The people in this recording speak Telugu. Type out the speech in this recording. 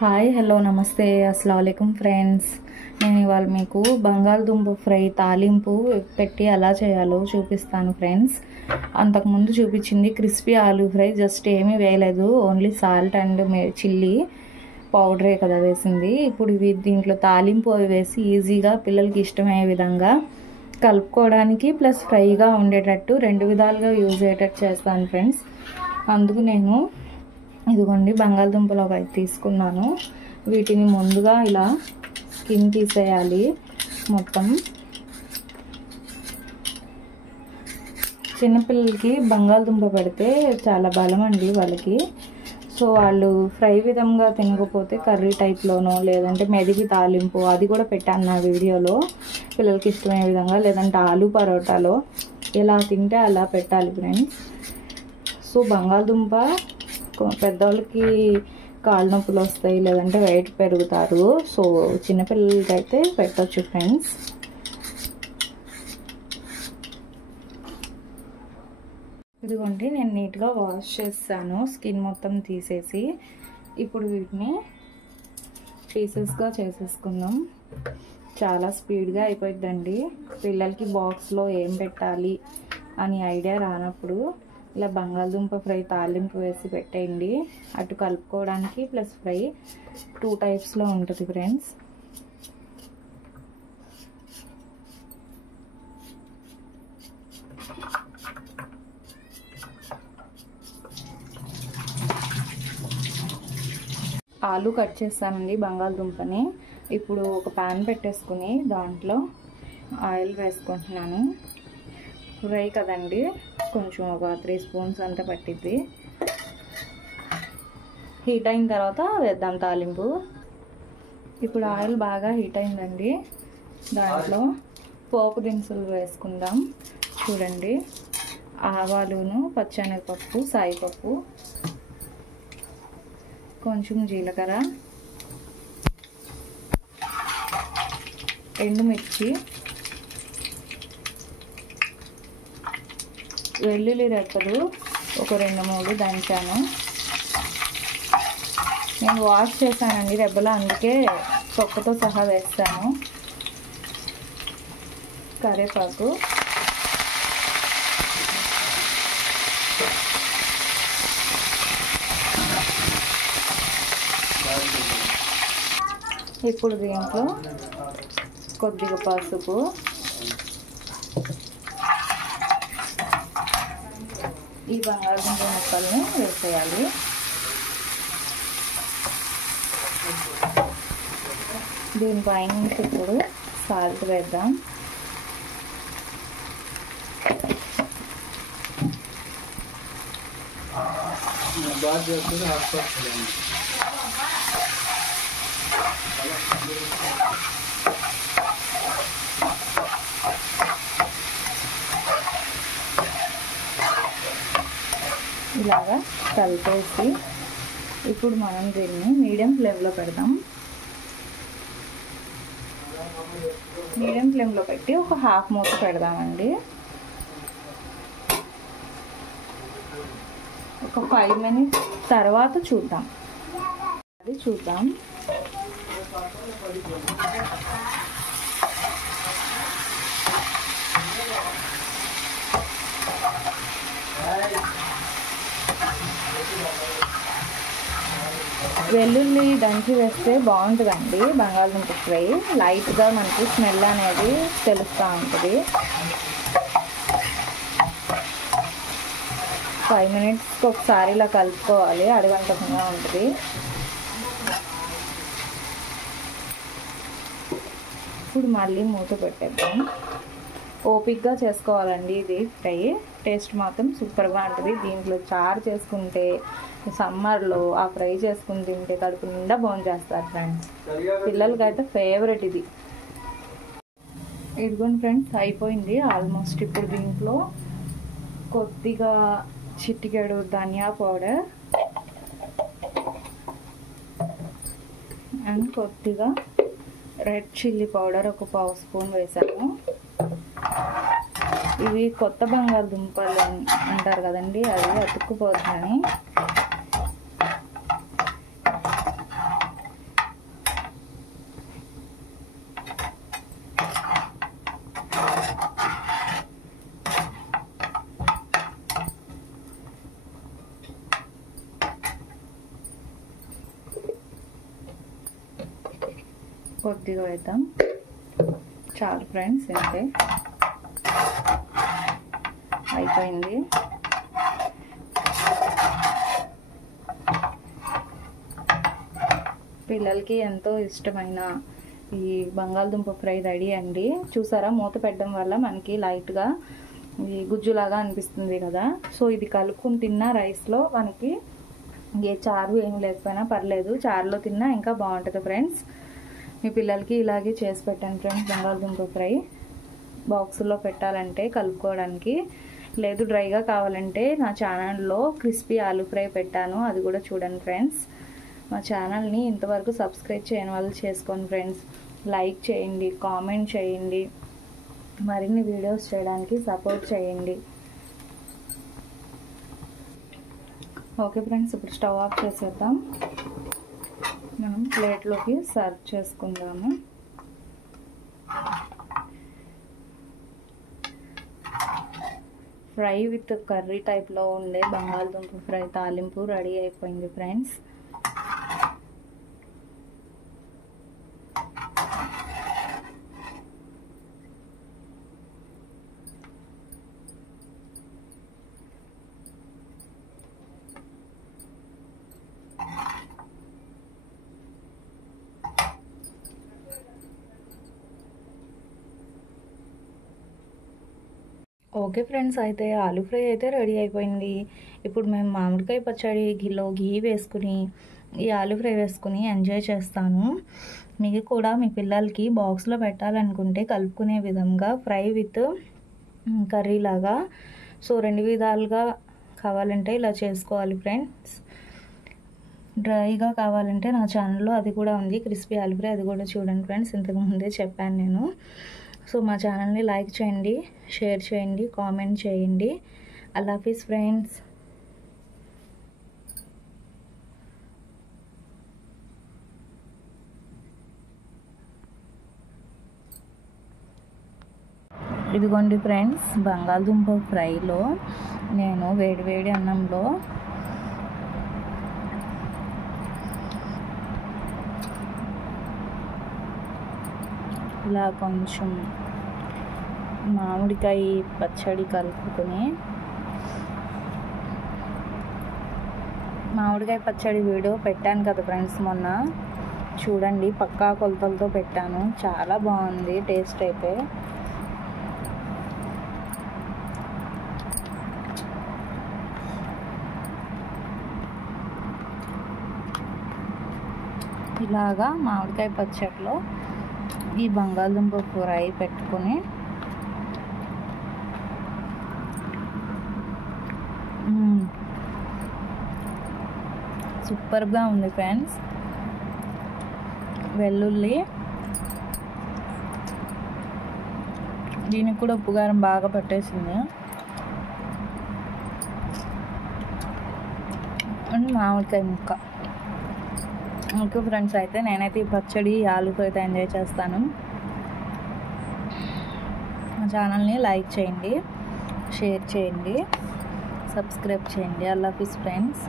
హాయ్ హలో నమస్తే అస్సలాము అలైకుం ఫ్రెండ్స్. నేను ఇవాళ మీకు బంగాళదుంప ఫ్రై తాలింపు పెట్టి ఎలా చేయాలో చూపిస్తాను ఫ్రెండ్స్. అంతకుముందు చూపించింది క్రిస్పీ ఆలూ ఫ్రై, జస్ట్ ఏమీ వేయలేదు, ఓన్లీ సాల్ట్ అండ్ చిల్లీ పౌడరే కదా వేసింది. ఇప్పుడు ఇవి దీంట్లో తాలింపు అవి వేసి ఈజీగా పిల్లలకి ఇష్టమయ్యే విధంగా కలుపుకోవడానికి ప్లస్ ఫ్రైగా ఉండేటట్టు రెండు విధాలుగా యూజ్ అయ్యేటట్టు చేస్తాను ఫ్రెండ్స్. అందుకు నేను ఇదిగోండి బంగాళదుంపలు ఒక 5 తీసుకున్నాను. వీటిని ముందుగా ఇలా స్కిన్ తీసేయాలి మొత్తం. చిన్నపిల్లలకి బంగాళదుంప పెడితే చాలా బలం అండి వాళ్ళకి. సో వాళ్ళు ఫ్రై విధంగా తినకపోతే కర్రీ టైప్లోనో లేదంటే మెదిగి తాలింపు అది కూడా పెట్టాను నా వీడియోలో, పిల్లలకి ఇష్టమయ్యే విధంగా. లేదంటే ఆలూ పరోటాలో ఎలా తింటే అలా పెట్టాలి ఫ్రెండ్స్. సో బంగాళదుంప పెద్దవాళ్ళకి కాళ్ళ నొప్పులు వస్తాయి, లేదంటే వెయిట్ పెరుగుతారు. సో చిన్నపిల్లలకి అయితే పెట్టచ్చు ఫ్రెండ్స్. ఇదిగోండి నేను నీట్గా వాష్ చేస్తాను, స్కిన్ మొత్తం తీసేసి. ఇప్పుడు వీటిని పీసెస్గా చేసేసుకుందాం. చాలా స్పీడ్గా అయిపోద్దండి. పిల్లలకి బాక్స్లో ఏం పెట్టాలి అని ఐడియా రానప్పుడు ఇలా బంగాళదుంప ఫ్రై తాలింపు వేసి పెట్టేయండి. అటు కలుపుకోవడానికి ప్లస్ ఫ్రై 2 టైప్స్లో ఉంటుంది ఫ్రెండ్స్. ఆలు కట్ చేస్తానండి బంగాళదుంపని. ఇప్పుడు ఒక ప్యాన్ పెట్టేసుకుని దాంట్లో ఆయిల్ వేసుకుంటున్నాను. ఫ్రై కదండి, కొంచెం ఒక 3 స్పూన్స్ అంతా పట్టిద్ది. హీట్ అయిన తర్వాత వేద్దాం తాలింపు. ఇప్పుడు ఆయిల్ బాగా హీట్ అయిందండి, దాంట్లో పోపు దినుసులు వేసుకుందాం. చూడండి, ఆవాలును, పచ్చెనగపప్పు, సాయిపప్పు, కొంచెం జీలకర్ర, ఎండుమిర్చి, వెల్లుల్లి రెక్కలు ఒక 2-3 దంచాను. నేను వాష్ చేశానండి రెబ్బలు, అందుకే తొక్కతో సహా వేస్తాను. కరివేపాకు, ఇప్పుడు దీంట్లో కొద్దిగా పసుపు, ఈ బంగాళదుంప ముక్కల్ని వేసేయాలి. దీనిపైన ఇప్పుడు సాల్ట్ వేద్దాం. ఇలాగా కలిపేసి ఇప్పుడు మనం దీన్ని మీడియం ఫ్లేమ్లో పెడదాం. మీడియం ఫ్లేమ్లో పెట్టి ఒక హాఫ్ మూత పెడదామండి. ఒక 5 మినిట్స్ తర్వాత చూద్దాం. వెల్లుల్లి దంచి వేస్తే బాగుంటుందండి బంగాళదుంప ఫ్రై. లైట్గా మనకి స్మెల్ అనేది తెలుస్తూ ఉంటుంది. 5 మినిట్స్కి ఒకసారి ఇలా కలుపుకోవాలి, అడగంటకుండా ఉంటుంది. ఇప్పుడు మళ్ళీ మూత పెట్టేద్దాం. ఓపిక్గా చేసుకోవాలండి ఇది ఫ్రై. టేస్ట్ మాత్రం సూపర్గా ఉంటుంది. దీంట్లో చారు చేసుకుంటే సమ్మర్లో ఆ ఫ్రై చేసుకుని తింటే కడుపు నిండా భోంచేస్తారు ఫ్రెండ్స్. పిల్లలకైతే ఫేవరెట్ ఇది. ఇదిగోండి ఫ్రెండ్స్, అయిపోయింది ఆల్మోస్ట్. ఇప్పుడు దీంట్లో కొద్దిగా చిటికెడు ధనియా పౌడర్ అండ్ కొద్దిగా రెడ్ చిల్లీ పౌడర్ ఒక 1/2 స్పూన్ వేసాను. ఇవి కొత్త బంగాళదుంపలు అంటారు కదండి, అవి అతుక్కుపోతుందని కొద్దిగా వేద్దాం. చాలు ఫ్రెండ్స్, అంతే అయిపోయింది. పిల్లలకి ఎంతో ఇష్టమైన ఈ బంగాళదుంప ఫ్రై రెడీ అండి. చూసారా, మూత పెట్టడం వల్ల మనకి లైట్గా ఈ గుజ్జులాగా అనిపిస్తుంది కదా. సో ఇది కలుపుకుని తిన్నా రైస్లో మనకి ఏ చారు ఏం లేకపోయినా పర్లేదు, చారులో తిన్నా ఇంకా బాగుంటుంది ఫ్రెండ్స్. మీ పిల్లలకి ఇలాగే చేసి పెట్టండి ఫ్రెండ్స్. బంగాళదుంప ఫ్రై బాక్సుల్లో పెట్టాలంటే కలుపుకోవడానికి, లేదు డ్రైగా కావాలంటే నా ఛానల్లో క్రిస్పీ ఆలూ ఫ్రై పెట్టాను, అది కూడా చూడండి ఫ్రెండ్స్. మా ఛానల్ని ఇంతవరకు సబ్స్క్రైబ్ చేయని వాళ్ళు చేసుకోండి ఫ్రెండ్స్. లైక్ చేయండి, కామెంట్ చేయండి, మరిన్ని వీడియోస్ చేయడానికి సపోర్ట్ చేయండి. ఓకే ఫ్రెండ్స్, ఇప్పుడు స్టవ్ ఆఫ్ చేసేద్దాం. మనం ప్లేట్లోకి సర్వ్ చేసుకుందాము. ఫ్రై విత్ కర్రీ టైప్లో ఉండే బంగాళదుంప ఫ్రై తాలింపు రెడీ అయిపోయింది ఫ్రెండ్స్. ఓకే ఫ్రెండ్స్, అయితే ఆలూ ఫ్రై అయితే రెడీ అయిపోయింది. ఇప్పుడు మేము మామిడికాయ పచ్చడిలో ఘీ వేసుకుని ఈ ఆలూ ఫ్రై వేసుకుని ఎంజాయ్ చేస్తాను. మీకు కూడా మీ పిల్లలకి బాక్స్లో పెట్టాలనుకుంటే కలుపుకునే విధంగా ఫ్రై విత్ కర్రీ లాగా, సో 2 విధాలుగా కావాలంటే ఇలా చేసుకోవాలి ఫ్రెండ్స్. డ్రైగా కావాలంటే నా ఛానల్లో అది కూడా ఉంది, క్రిస్పీ ఆలూ ఫ్రై, అది కూడా చూడండి ఫ్రెండ్స్. ఇంతకు ముందే చెప్పాను నేను. సో మా ఛానల్ని లైక్ చేయండి, షేర్ చేయండి, కామెంట్ చేయండి. అల్లా హాఫీజ్ ఫ్రెండ్స్. ఇదిగోండి ఫ్రెండ్స్, బంగాళదుంప ఫ్రైలో నేను వేడివేడి అన్నంలో ఇలా కొంచెం మామిడికాయ పచ్చడి కలుపుకొని, మామిడికాయ పచ్చడి వీడియో పెట్టాను కదా ఫ్రెండ్స్ మొన్న, చూడండి, పక్కా కొలతలతో పెట్టాను. చాలా బాగుంది టేస్ట్ అయితే. ఇలాగా మామిడికాయ పచ్చడిలో ఈ బంగాళదుంప ఫ్రై పెట్టుకొని సూపర్గా ఉంది ఫ్రెండ్స్. వెల్లుల్లి, దీనికి కూడా ఉప్పు కారం బాగా పట్టేసింది. అండ్ మామిడికాయ ముక్క. ఓకే ఫ్రెండ్స్, అయితే నేనైతే ఈ పచ్చడి ఆలూ ఫ్రైతో ఎంజాయ్ చేస్తాను. మా ఛానల్ని లైక్ చేయండి, షేర్ చేయండి, సబ్స్క్రైబ్ చేయండి. అల్లా హాఫీజ్ ఫ్రెండ్స్.